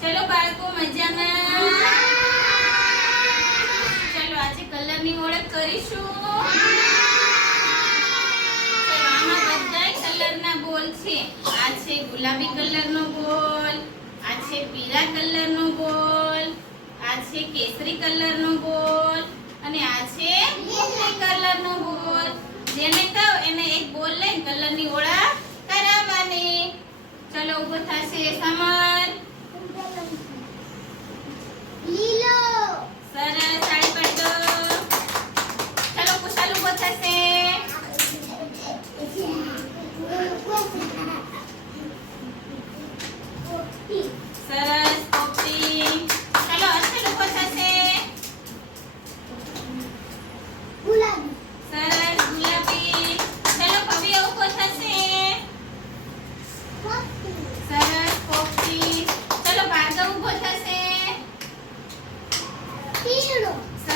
ચલો બાળકો મજામાં. ચલો આજે કલરની ઓળખ કરીશું. ચલો આમાં બધાય કલરના બોલ છે. આ છે ગુલાબી કલરનો બોલ, આ છે પીળા કલરનો બોલ, આ છે કેસરી કલરનો બોલ અને આ છે લીલી કલરનો બોલ. જેને કહો એને એક બોલ લઈને કલરની ઓળખ કરાવવાની. ચલો ઊભો થશે સમર. લીલો. સરસ તાળી પાડો. ચલો કુશાલ ઊભો થશે. સરસ પોપટી. ચલો અર્ષિલ ઊભો થશે. ગુલાબી. સરસ ગુલાબી. ચલો ભવ્ય ઊભો થશે. સરસ પોપટી. ચલો ભાર્ગવ ઊભો થશે. પીળો. સરસ